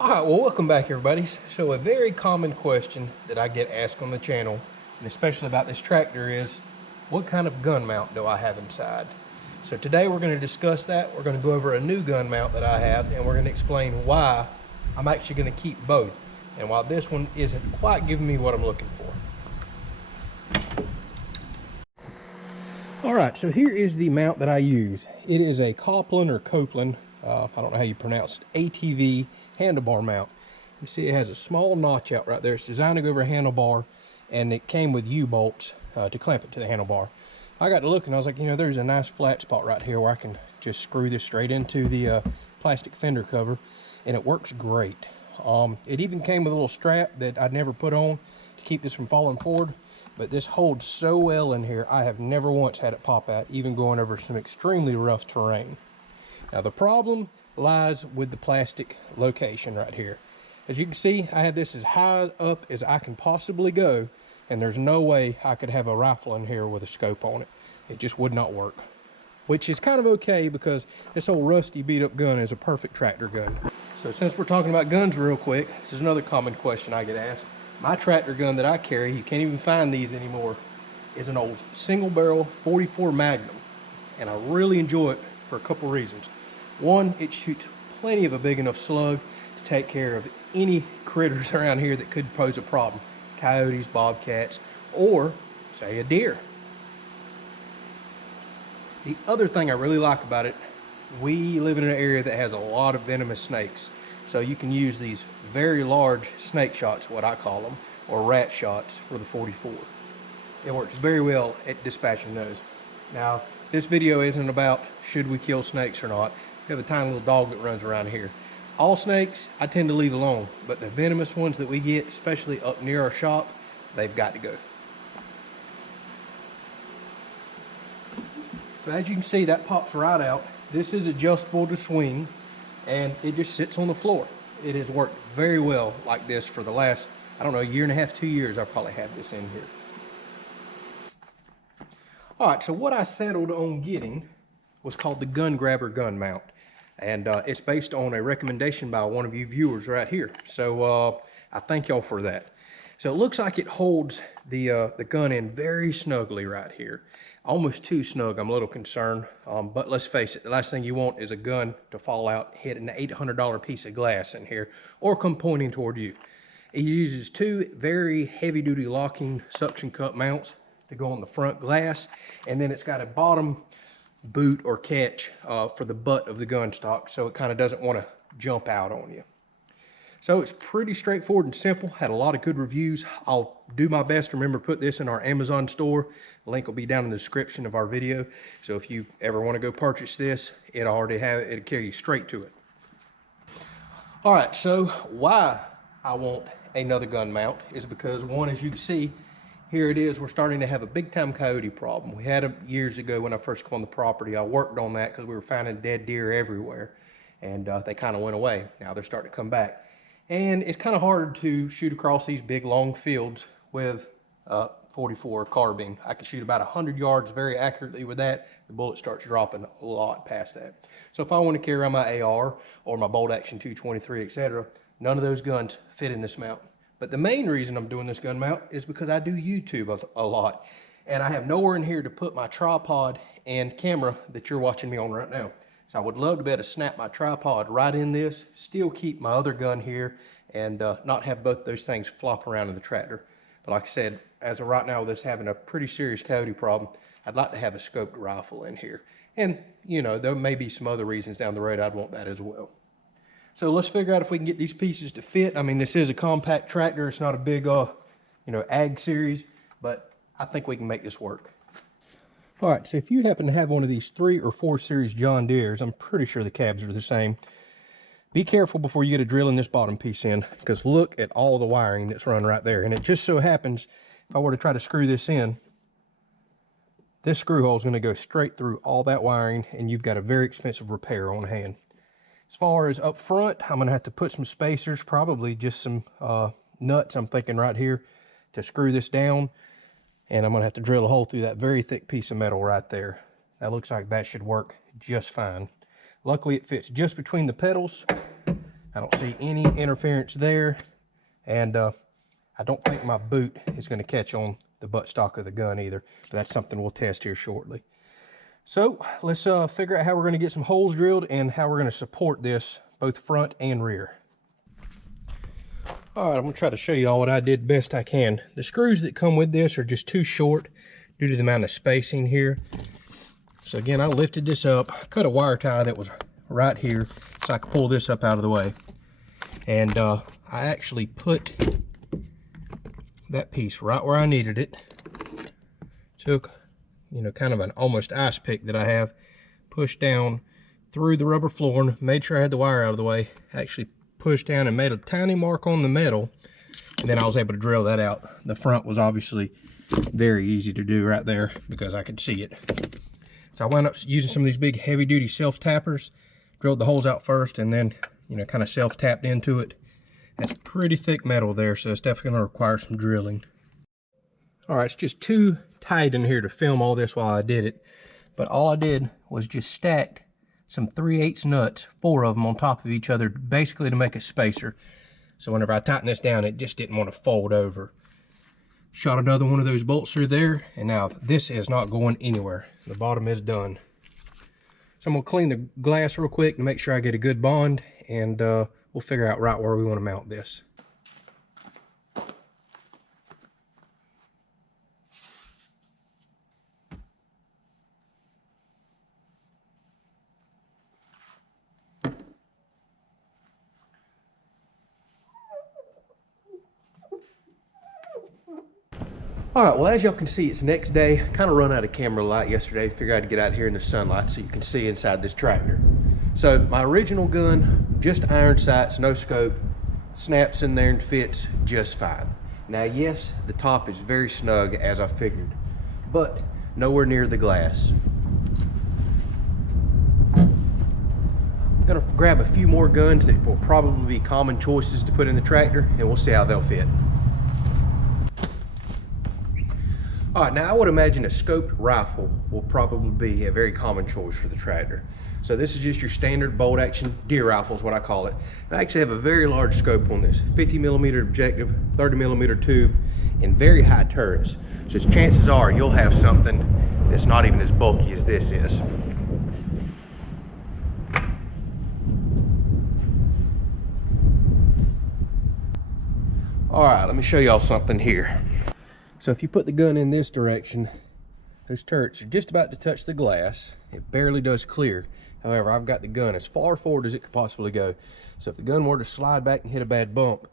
All right, well, welcome back, everybody. So a very common question that I get asked on the channel, and especially about this tractor, is what kind of gun mount do I have inside? So today we're going to discuss that. We're going to go over a new gun mount that I have, and we're going to explain why I'm actually going to keep both, and why this one isn't quite giving me what I'm looking for. All right, so here is the mount that I use. It is a Copeland or Copeland, I don't know how you pronounce it, ATV handlebar mount. You see it has a small notch out right there. It's designed to go over a handlebar, and it came with U-bolts to clamp it to the handlebar. I got to look and I was like, there's a nice flat spot right here where I can just screw this straight into the plastic fender cover, and it works great. It even came with a little strap that I'd never put on to keep this from falling forward, but this holds so well in here, I have never once had it pop out, even going over some extremely rough terrain. Now the problem lies with the plastic location right here. As you can see, I have this as high up as I can possibly go, and there's no way I could have a rifle in here with a scope on it. It just would not work, which is kind of okay because this old rusty beat up gun is a perfect tractor gun. So since we're talking about guns real quick, this is another common question I get asked. My tractor gun that I carry, you can't even find these anymore, is an old single barrel 44 Magnum, and I really enjoy it for a couple reasons. One, it shoots plenty of a big enough slug to take care of any critters around here that could pose a problem. Coyotes, bobcats, or say a deer. The other thing I really like about it, we live in an area that has a lot of venomous snakes. So you can use these very large snake shots, what I call them, or rat shots for the 44. It works very well at dispatching those. Now, this video isn't about should we kill snakes or not. We have a tiny little dog that runs around here. All snakes I tend to leave alone, but the venomous ones that we get, especially up near our shop, they've got to go. So as you can see, that pops right out. This is adjustable to swing, and it just sits on the floor. It has worked very well like this for the last, I don't know, year and a half, 2 years. I've probably had this in here. All right, so what I settled on getting was called the Gun Grabber gun mount. And it's based on a recommendation by one of you viewers right here. So I thank y'all for that. So it looks like it holds the gun in very snugly right here. Almost too snug, I'm a little concerned. But let's face it, the last thing you want is a gun to fall out, hit an $800 piece of glass in here, or come pointing toward you. It uses two very heavy-duty locking suction cup mounts to go on the front glass, and then it's got a bottom boot or catch for the butt of the gun stock, so it kind of doesn't want to jump out on you. So it's pretty straightforward and simple. Had a lot of good reviews. I'll do my best to remember to put this in our Amazon store. The link will be down in the description of our video. So if you ever want to go purchase this, it'll already have it. It'll carry you straight to it. All right, so why I want another gun mount is because, one, as you can see, here it is, we're starting to have a big time coyote problem. We had them years ago when I first came on the property. I worked on that because we were finding dead deer everywhere, and they kind of went away. Now they're starting to come back. And it's kind of hard to shoot across these big long fields with 44 carbine. I can shoot about 100 yards very accurately with that. The bullet starts dropping a lot past that. So if I want to carry around my AR or my bolt action 223, etc., none of those guns fit in this mount. But the main reason I'm doing this gun mount is because I do YouTube a lot. And I have nowhere in here to put my tripod and camera that you're watching me on right now. So I would love to be able to snap my tripod right in this, still keep my other gun here, and not have both those things flop around in the tractor. But like I said, as of right now, with us having a pretty serious coyote problem, I'd like to have a scoped rifle in here. And, there may be some other reasons down the road I'd want that as well. So let's figure out if we can get these pieces to fit. I mean, this is a compact tractor. It's not a big, ag series, but I think we can make this work. All right, so if you happen to have one of these 3 or 4 series John Deeres, I'm pretty sure the cabs are the same. Be careful before you get a drill in this bottom piece in, because look at all the wiring that's run right there. And it just so happens, if I were to try to screw this in, this screw hole is going to go straight through all that wiring, and you've got a very expensive repair on hand. As far as up front, I'm going to have to put some spacers, probably just some nuts, I'm thinking right here, to screw this down. And I'm going to have to drill a hole through that very thick piece of metal right there. That looks like that should work just fine. Luckily, it fits just between the pedals. I don't see any interference there, and I don't think my boot is going to catch on the buttstock of the gun either, but that's something we'll test here shortly. So let's figure out how we're going to get some holes drilled and how we're going to support this both front and rear. All right, I'm going to try to show you all what I did best I can. The screws that come with this are just too short due to the amount of spacing here. So again, I lifted this up, cut a wire tie that was right here so I could pull this up out of the way. And I actually put that piece right where I needed it. Took, you know, kind of an almost ice pick that I have, pushed down through the rubber floor, made sure I had the wire out of the way, actually pushed down and made a tiny mark on the metal, and then I was able to drill that out. The front was obviously very easy to do right there because I could see it. So I wound up using some of these big heavy duty self tappers, drilled the holes out first, and then, you know, kind of self tapped into it. That's pretty thick metal there, so it's definitely going to require some drilling. All right, it's just too tight in here to film all this while I did it, but all I did was just stacked some 3/8 nuts, 4 of them on top of each other, basically to make a spacer. So whenever I tighten this down, it just didn't want to fold over. Shot another one of those bolts through there, and now this is not going anywhere. The bottom is done. So I'm gonna clean the glass real quick to make sure I get a good bond, and we'll figure out right where we want to mount this. All right, well, as y'all can see, it's the next day. Kind of run out of camera light yesterday. Figured I'd get out here in the sunlight so you can see inside this tractor. So my original gun, just iron sights, no scope, snaps in there and fits just fine. Now, yes, the top is very snug as I figured, but nowhere near the glass. I'm gonna grab a few more guns that will probably be common choices to put in the tractor, and we'll see how they'll fit. All right, now I would imagine a scoped rifle will probably be a very common choice for the tractor. So this is just your standard bolt action Deere rifle is what I call it. And I actually have a very large scope on this, 50mm objective, 30mm tube, and very high turrets. So chances are you'll have something that's not even as bulky as this is. All right, let me show y'all something here. So if you put the gun in this direction, those turrets are just about to touch the glass. It barely does clear. However, I've got the gun as far forward as it could possibly go. So if the gun were to slide back and hit a bad bump,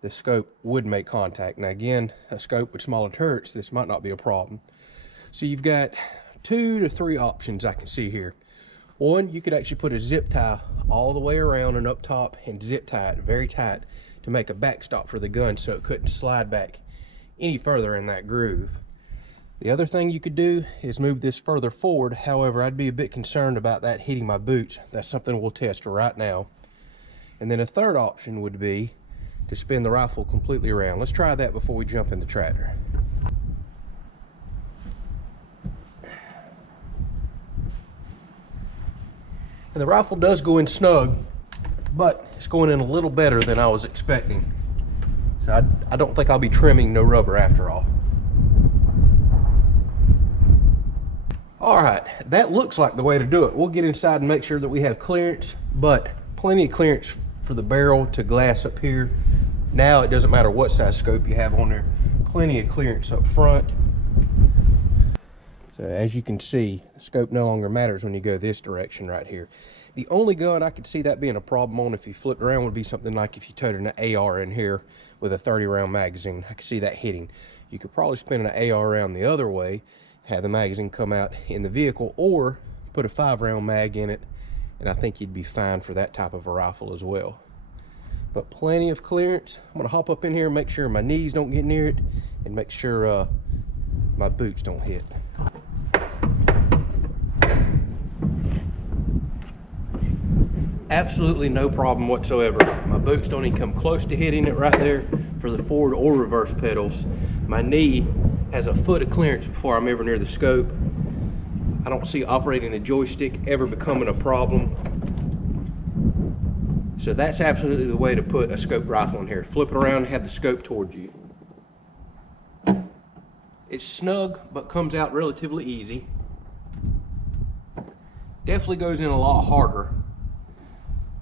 the scope would make contact. Now again, a scope with smaller turrets, this might not be a problem. So you've got 2 to 3 options I can see here. One, you could actually put a zip tie all the way around and up top and zip tie it very tight to make a backstop for the gun so it couldn't slide back any further in that groove. The other thing you could do is move this further forward. However, I'd be a bit concerned about that hitting my boots. That's something we'll test right now. And then a third option would be to spin the rifle completely around. Let's try that before we jump in the tractor. And the rifle does go in snug, but it's going in a little better than I was expecting. So I don't think I'll be trimming no rubber after all. All right, that looks like the way to do it. We'll get inside and make sure that we have clearance, but plenty of clearance for the barrel to glass up here. Now it doesn't matter what size scope you have on there. Plenty of clearance up front. So as you can see, the scope no longer matters when you go this direction right here. The only gun I could see that being a problem on if you flipped around would be something like if you toted an AR in here with a 30-round magazine. I could see that hitting. You could probably spin an AR around the other way, have the magazine come out in the vehicle, or put a 5-round mag in it, and I think you'd be fine for that type of a rifle as well. But plenty of clearance. I'm gonna hop up in here and make sure my knees don't get near it, and make sure my boots don't hit. Absolutely no problem whatsoever. My boots don't even come close to hitting it right there for the forward or reverse pedals. My knee has a foot of clearance before I'm ever near the scope. I don't see operating the joystick ever becoming a problem. So that's absolutely the way to put a scope rifle in here. Flip it around and have the scope towards you. It's snug, but comes out relatively easy. Definitely goes in a lot harder,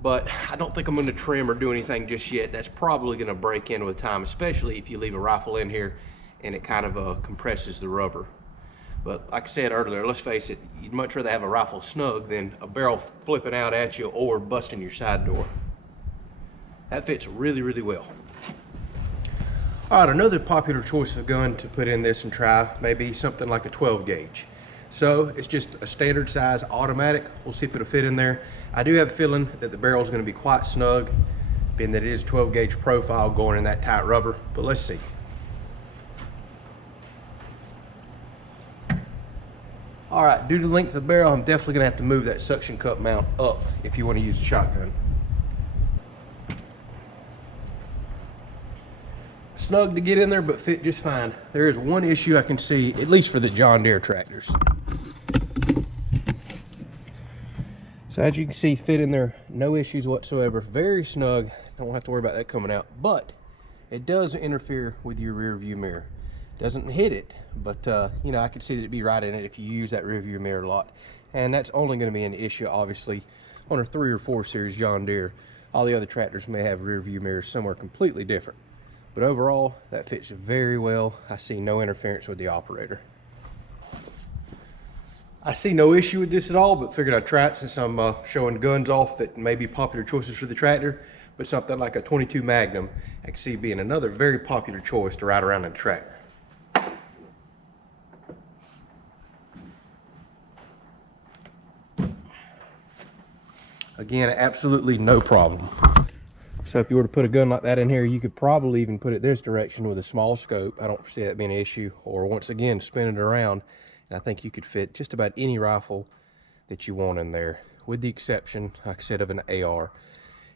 but I don't think I'm going to trim or do anything just yet. That's probably going to break in with time, especially if you leave a rifle in here and it kind of compresses the rubber. But like I said earlier, let's face it, you'd much rather have a rifle snug than a barrel flipping out at you or busting your side door. That fits really, really well. All right, another popular choice of gun to put in this and try may be something like a 12 gauge. So it's just a standard size automatic. We'll see if it'll fit in there. I do have a feeling that the barrel is going to be quite snug, being that it is 12 gauge profile going in that tight rubber, but let's see. All right, due to the length of the barrel, I'm definitely gonna have to move that suction cup mount up if you want to use a shotgun. Snug to get in there, but fit just fine. There is one issue I can see, at least for the John Deere tractors. So as you can see, fit in there, no issues whatsoever. Very snug, don't have to worry about that coming out, but it does interfere with your rear view mirror. Doesn't hit it, but you know, I could see that it'd be right in it if you use that rear view mirror a lot. And that's only going to be an issue, obviously, on a 3 or 4 series John Deere. All the other tractors may have rear view mirrors somewhere completely different. But overall, that fits very well. I see no interference with the operator. I see no issue with this at all, but figured I'd try it since I'm showing guns off that may be popular choices for the tractor. But something like a 22 Magnum, I can see being another very popular choice to ride around in the tractor. Again, absolutely no problem. So if you were to put a gun like that in here, you could probably even put it this direction with a small scope. I don't see that being an issue. Or once again, spin it around. And I think you could fit just about any rifle that you want in there, with the exception, like I said, of an AR.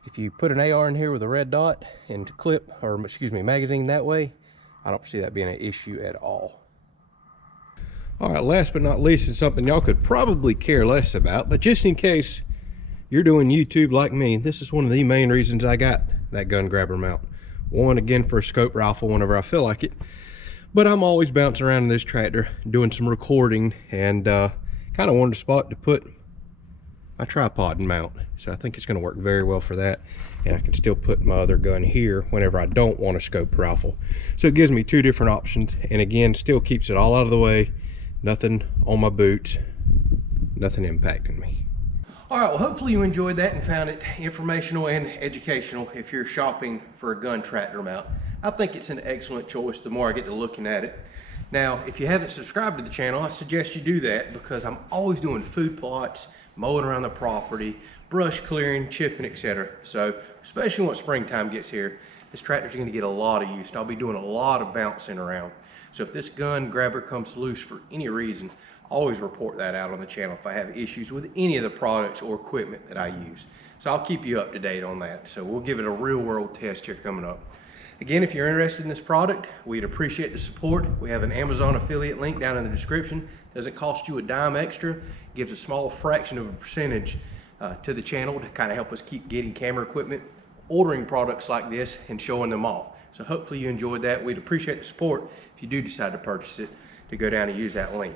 If you put an AR in here with a red dot and clip, or excuse me, magazine that way, I don't see that being an issue at all. All right, last but not least, is something y'all could probably care less about, but just in case you're doing YouTube like me, this is one of the main reasons I got that gun grabber mount. One, again, for a scope rifle whenever I feel like it, but I'm always bouncing around in this tractor doing some recording, and kind of wanted a spot to put my tripod and mount. So I think it's going to work very well for that, and I can still put my other gun here whenever I don't want a scope rifle. So it gives me 2 different options, and again, still keeps it all out of the way, nothing on my boots, nothing impacting me. All right, well, hopefully you enjoyed that and found it informational and educational if you're shopping for a gun tractor mount. I think it's an excellent choice the more I get to looking at it. Now, if you haven't subscribed to the channel, I suggest you do that, because I'm always doing food plots, mowing around the property, brush clearing, chipping, etc. So, especially once springtime gets here, this tractor's going to get a lot of use. I'll be doing a lot of bouncing around. So if this gun grabber comes loose for any reason, always report that out on the channel if I have issues with any of the products or equipment that I use. So I'll keep you up to date on that. So we'll give it a real world test here coming up. Again, if you're interested in this product, we'd appreciate the support. We have an Amazon affiliate link down in the description. Doesn't cost you a dime extra. It gives a small fraction of a percentage to the channel to kind of help us keep getting camera equipment, ordering products like this, and showing them off. So hopefully you enjoyed that. We'd appreciate the support if you do decide to purchase it, to go down and use that link.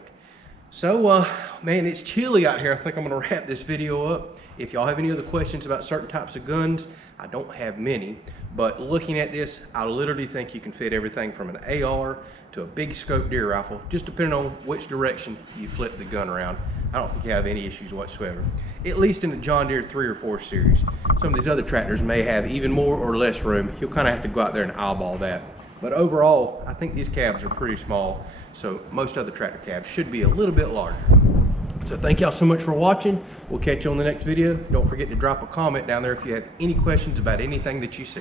So, man, it's chilly out here. I think I'm going to wrap this video up. If y'all have any other questions about certain types of guns, I don't have many, but looking at this, I literally think you can fit everything from an AR to a big scope deer rifle, just depending on which direction you flip the gun around. I don't think you have any issues whatsoever, at least in the John Deere 3 or 4 series. Some of these other tractors may have even more or less room. You'll kind of have to go out there and eyeball that. But overall, I think these cabs are pretty small, so most other tractor cabs should be a little bit larger. So thank y'all so much for watching. We'll catch you on the next video. Don't forget to drop a comment down there if you have any questions about anything that you see.